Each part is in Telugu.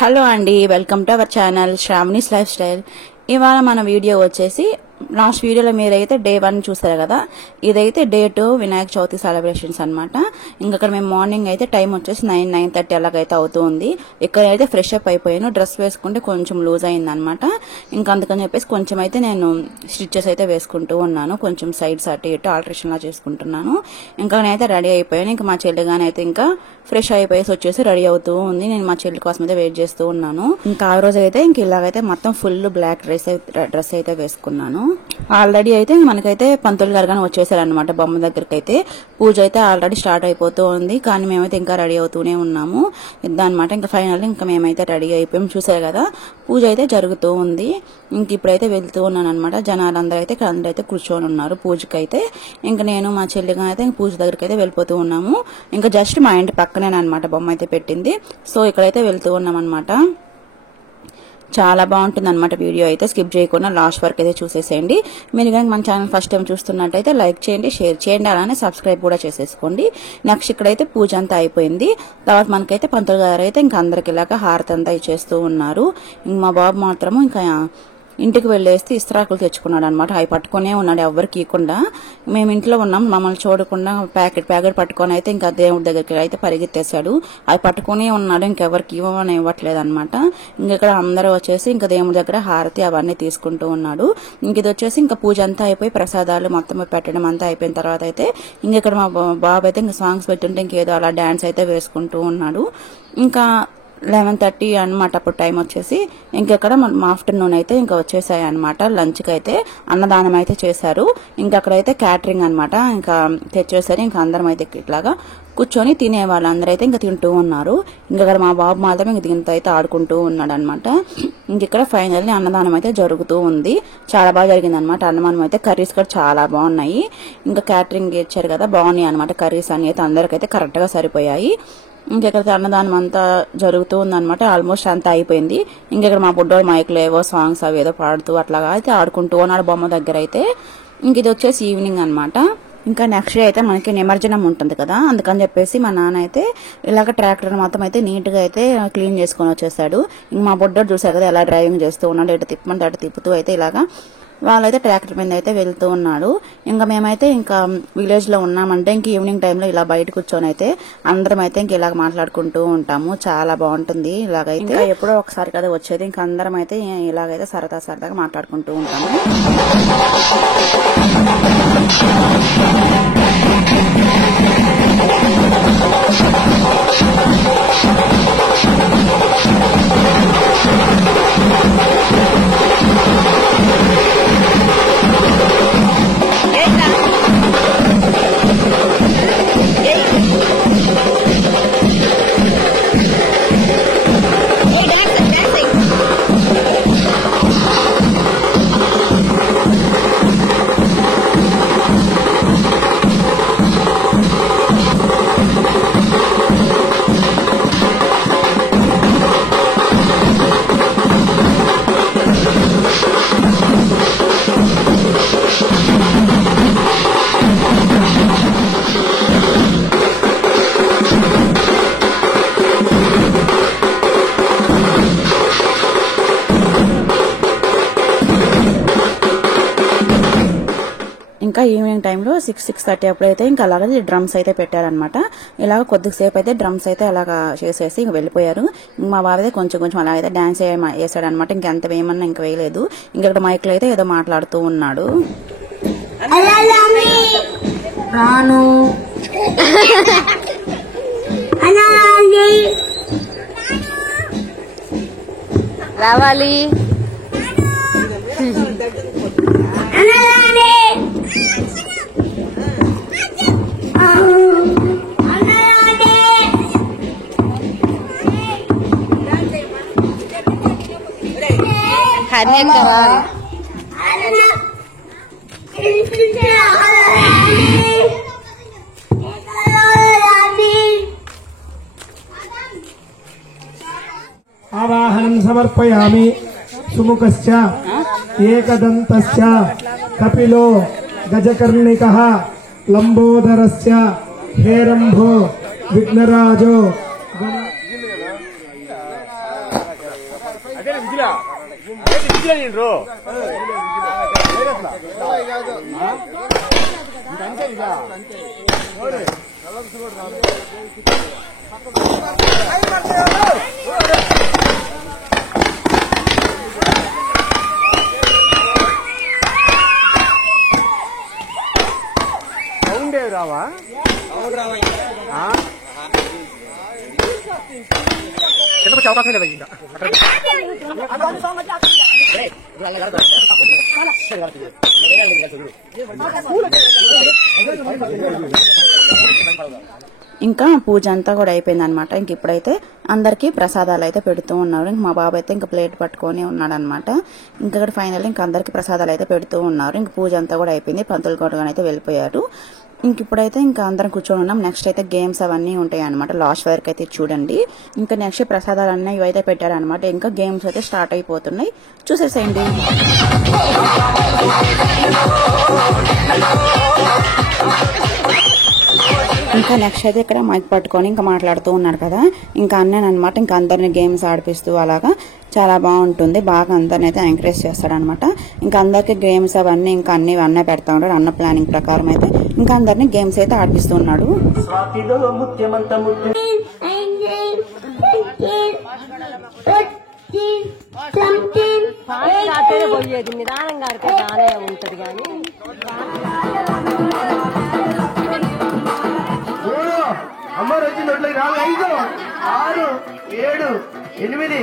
హలో అండి, welcome to our channel Sravani's life style. ఇవాళ మన వీడియో వచ్చేసి లాస్ట్ వీడియోలో మీరైతే డే 1 చూసారు కదా, ఇదైతే డే 2 వినాయక చవితి సెలబ్రేషన్స్ అనమాట. ఇంకా మేము మార్నింగ్ అయితే టైం వచ్చేసి 9:30 అలాగైతే అవుతూ ఉంది. ఇక్కడైతే ఫ్రెష్ అప్ అయిపోయాను. డ్రెస్ వేసుకుంటే కొంచెం లూజ్ అయింది అనమాట. ఇంకా అందుకని చెప్పేసి కొంచెం అయితే నేను స్టిచెస్ అయితే వేసుకుంటూ ఉన్నాను. కొంచెం సైడ్స్ అటు ఇటు ఆల్టరేషన్ లా చేసుకుంటున్నాను. ఇంకా నేనైతే రెడీ అయిపోయాను. ఇంకా మా చెల్లిగానైతే ఇంకా ఫ్రెష్ అయిపోయేసి వచ్చేసి రెడీ అవుతూ ఉంది. నేను మా చెల్లి కోసం అయితే వెయిట్ చేస్తూ ఉన్నాను. ఇంకా ఆ రోజు అయితే ఇంక ఇలాగైతే మొత్తం ఫుల్ బ్లాక్ డ్రెస్ అయితే వేసుకున్నాను. ఆల్రెడీ అయితే మనకైతే పంతులు గారు కానీ వచ్చేసారనమాట. బొమ్మ దగ్గరికి అయితే పూజ అయితే ఆల్రెడీ స్టార్ట్ అయిపోతూ ఉంది. కానీ మేమైతే ఇంకా రెడీ అవుతూనే ఉన్నాము ఇదన్నమాట. ఇంకా ఫైనల్ ఇంకా మేమైతే రెడీ అయిపోయాం. చూసారు కదా, పూజ అయితే జరుగుతూ ఉంది. ఇంక ఇప్పుడైతే వెళ్తూ ఉన్నాను అనమాట. జనాలందరూ అయితే ఇక్కడ అందరూ అయితే కూర్చొని ఉన్నారు పూజకి అయితే. ఇంకా నేను మా చెల్లిగా అయితే పూజ దగ్గరికి అయితే వెళ్ళిపోతూ ఉన్నాము. ఇంకా జస్ట్ మా ఇంటి పక్కనే అనమాట బొమ్మ అయితే పెట్టింది. సో ఇక్కడైతే వెళ్తూ ఉన్నాం అనమాట. చాలా బాగుంటుంది అనమాట. వీడియో అయితే స్కిప్ చేయకుండా లాస్ట్ వరకు అయితే చూసేసేయండి. మీరు కనుక మన ఛానల్ ఫస్ట్ టైం చూస్తున్నట్టయితే లైక్ చేయండి, షేర్ చేయండి, అలానే సబ్స్క్రైబ్ కూడా చేసేసుకోండి. నెక్స్ట్ ఇక్కడైతే పూజ అంతా అయిపోయింది. తర్వాత మనకైతే పంతులు గారు అయితే ఇంకా అందరికి ఇలాగా హారతి అంతా ఇచ్చేస్తూ ఉన్నారు. ఇంక మా బాబు మాత్రము ఇంకా ఇంటికి వెళ్ళేస్తే ఇస్త్రాకులు తెచ్చుకున్నాడు అనమాట. అవి పట్టుకునే ఉన్నాడు, ఎవరికి ఇవ్వకుండా. మేము ఇంట్లో ఉన్నాం, మమ్మల్ని చూడకుండా ప్యాకెట్ పట్టుకొని అయితే ఇంకా దేవుడి దగ్గరికి అయితే పరిగెత్తేశాడు. అవి పట్టుకునే ఉన్నాడు, ఇంకెవరికి ఇవ్వట్లేదు అనమాట. ఇంక ఇక్కడ అందరూ వచ్చేసి ఇంకా దేవుడి దగ్గర హారతి అవన్నీ తీసుకుంటూ ఉన్నాడు. ఇంక ఇది వచ్చేసి ఇంకా పూజ అంతా అయిపోయి ప్రసాదాలు మొత్తం పెట్టడం అంతా అయిపోయిన తర్వాత అయితే ఇంక ఇక్కడ మా బాబు అయితే ఇంకా సాంగ్స్ పెట్టుంటే ఇంకేదో అలా డాన్స్ అయితే వేసుకుంటూ ఉన్నాడు. ఇంకా 11:30 అనమాట అప్పుడు టైం వచ్చేసి. ఇంకెక్కడ మా ఆఫ్టర్నూన్ అయితే ఇంకా వచ్చేసాయి అనమాట. లంచ్కి అయితే అన్నదానం అయితే చేశారు. ఇంకా అక్కడైతే క్యాటరింగ్ అనమాట ఇంకా తెచ్చేసారు. ఇంకా అందరం అయితే ఇట్లాగా కూర్చొని తినే వాళ్ళందరూ అయితే ఇంకా తింటూ ఉన్నారు. ఇంకా ఇక్కడ మా బాబు మాత్రం ఇంక దీంతో అయితే ఆడుకుంటూ ఉన్నాడు అనమాట. ఇంక ఇక్కడ ఫైనల్లీ అన్నదానం అయితే జరుగుతూ ఉంది. చాలా బాగా జరిగింది అనమాట. అన్నదానం అయితే కర్రీస్ కూడా చాలా బాగున్నాయి. ఇంకా క్యాటరింగ్ ఇచ్చారు కదా, బాగున్నాయి అనమాట. కర్రీస్ అన్ని అయితే అందరికైతే కరెక్ట్ గా సరిపోయాయి. ఇంకెక్కడ అన్నదానం అంతా జరుగుతూ ఉందన్నమాట. ఆల్మోస్ట్ అంతా అయిపోయింది. ఇంకెక్కడ మా బుడ్డోడు మైక్లో ఏవో సాంగ్స్ అవి ఏదో పాడుతూ అట్లాగా అయితే ఆడుకుంటూ ఉన్నాడు బొమ్మ దగ్గర అయితే. ఇంక ఇది వచ్చేసి ఈవినింగ్ అనమాట. ఇంకా నెక్స్ట్ డే అయితే మనకి నిమజ్జనం ఉంటుంది కదా, అందుకని చెప్పేసి మా నాన్న అయితే ఇలాగ ట్రాక్టర్ మొత్తం అయితే నీట్ గా అయితే క్లీన్ చేసుకొని వచ్చేసాడు. ఇంక మా బుడ్డోడు చూసారు కదా ఎలా డ్రైవింగ్ చేస్తూ ఉన్నాడు, ఇటు తిప్పమంటే అటు తిప్పుతూ అయితే ఇలాగా వాళ్ళైతే ట్రాక్టర్ మీద అయితే వెళ్తూ ఉన్నాడు. ఇంకా మేమైతే ఇంకా విలేజ్ లో ఉన్నామంటే ఇంక ఈవినింగ్ టైంలో ఇలా బయట కూర్చొని అయితే అందరం అయితే ఇంక ఇలాగ మాట్లాడుకుంటూ ఉంటాము. చాలా బాగుంటుంది. ఇలాగైతే ఎప్పుడో ఒకసారి కదా వచ్చేది. ఇంకా అందరం అయితే ఇలాగైతే సరదాగా మాట్లాడుకుంటూ ఉంటాము. ఇంకా ఈవినింగ్ టైంలో 6:30 అప్పుడైతే ఇంకా అలాగే డ్రమ్స్ అయితే పెట్టారనమాట. ఇలాగ కొద్దిసేపు అయితే డ్రమ్స్ అయితే అలాగా చేసేసి ఇంక వెళ్ళిపోయారు. మా బాబు అయితే కొంచెం అలాగైతే డాన్స్ వేసాడనమాట. ఇంకెంత వేయమన్నా ఇంక వేయలేదు. ఇంకెక్కడ మైక్లో అయితే ఏదో మాట్లాడుతూ ఉన్నాడు. రావాలి ఆవాహనం సమర్పయామి. సుముఖశ్చ ఏకదంతశ్చ కపిలో గజకర్ణికః లంబోదరస్య हेरंभो विघ्नराजो రావా అవకాశం కదా ఇంకా ఇంకా పూజ అంతా కూడా అయిపోయింది అనమాట. ఇంక ఇప్పుడైతే అందరికి ప్రసాదాలు అయితే పెడుతూ ఉన్నారు. ఇంక మా బాబు అయితే ఇంకా ప్లేట్ పట్టుకొని ఉన్నాడు అనమాట. ఇంకా ఫైనల్ ఇంకా అందరికి ప్రసాదాలు అయితే పెడుతూ ఉన్నారు. ఇంక పూజ అంతా కూడా అయిపోయింది. పంతులు కూడా అయితే వెళ్ళిపోయారు. ఇంక ఇప్పుడైతే ఇంకా అందరం కూర్చొని ఉన్నాం. నెక్స్ట్ అయితే గేమ్స్ అవన్నీ ఉంటాయి అనమాట. లాస్ట్ వరకు అయితే చూడండి. ఇంకా నెక్స్ట్ ప్రసాదాలు అన్నీ ఇవైతే పెట్టారనమాట. ఇంకా గేమ్స్ అయితే స్టార్ట్ అయిపోతున్నాయి, చూసేసేయండి. ఇంకా నెక్స్ట్ అయితే ఇక్కడ మైక్ పట్టుకొని ఇంకా మాట్లాడుతూ ఉన్నారు కదా, ఇంకా అన్నయ్య అనమాట. ఇంకా అందరిని గేమ్స్ ఆడిపిస్తూ అలాగా చాలా బాగుంటుంది. బాగా అందరిని అయితే ఎంకరేజ్ చేస్తాడనమాట. ఇంకా అందరికి గేమ్స్ అవన్నీ ఇంకా అన్నీ పెడతా ఉంటాడు. అన్న ప్లానింగ్ ప్రకారం అయితే ఇంకా అందరినీ గేమ్స్ అయితే ఆడిపిస్తూ ఉన్నాడు. పోయేది నిదానంగా ఆడితే బాగానే ఉంటది కానీ అమ్మారు వచ్చింది 5 6 7 8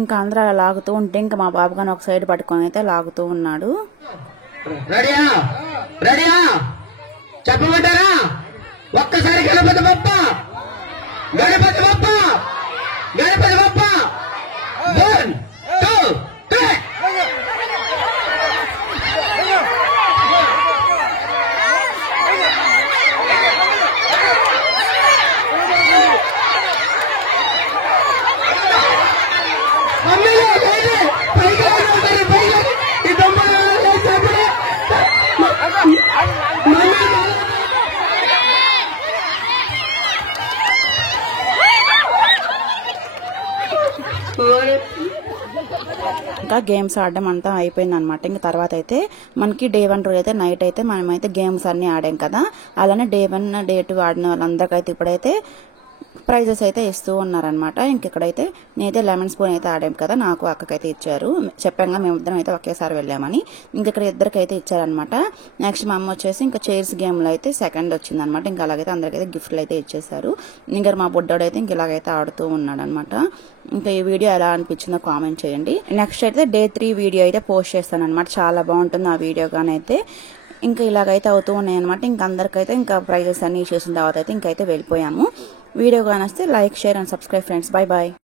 ఇంకా అందరూ అలా లాగుతూ ఉంటే ఇంకా మా బాబు గాని ఒక సైడ్ పట్టుకొని అయితే లాగుతూ ఉన్నాడు. రెడీయా చెప్పమంటారా? ఒక్కసారి గణపతి బప్ప గణపతి బప్ప గణపతి బప్ప 1 2 3 ఇంకా గేమ్స్ ఆడడం అంతా అయిపోయింది అనమాట. ఇంకా తర్వాత అయితే మనకి డే 1 రోజు అయితే నైట్ అయితే మనమైతే గేమ్స్ అన్ని ఆడాం కదా, అలానే డే 1 డే 2 ఆడిన వాళ్ళందరికైతే ఇప్పుడైతే ప్రైజెస్ అయితే ఇస్తూ ఉన్నారనమాట. ఇంకెక్కడైతే నేనైతే లెమన్ స్పూన్ అయితే ఆడాం కదా, నాకు అక్కకైతే ఇచ్చారు. చెప్పాక మేమిద్దరం అయితే ఒకేసారి వెళ్ళామని. ఇంకెక్కడ ఇద్దరికైతే ఇచ్చారనమాట. నెక్స్ట్ మా అమ్మ వచ్చేసి ఇంకా చైర్స్ గేమ్లో అయితే సెకండ్ వచ్చిందనమాట. ఇంకా అలాగైతే అందరికైతే గిఫ్ట్లు అయితే ఇచ్చేసారు. ఇంకా మా బుడ్డోడు అయితే ఇంక ఇలాగైతే ఆడుతూ ఉన్నాడు అనమాట. ఇంకా ఈ వీడియో ఎలా అనిపించిందో కామెంట్ చేయండి. నెక్స్ట్ అయితే డే 3 వీడియో అయితే పోస్ట్ చేస్తాను అనమాట. చాలా బాగుంటుంది ఆ వీడియో గానైతే. ఇంకా ఇలాగైతే అవుతూ ఉన్నాయి అనమాట. ఇంకా అందరికైతే ఇంకా ప్రైజెస్ అన్ని చేసిన తర్వాత అయితే ఇంకైతే వెళ్ళిపోయాము. వీడియో కానీ వస్తే like, share and subscribe friends. Bye bye.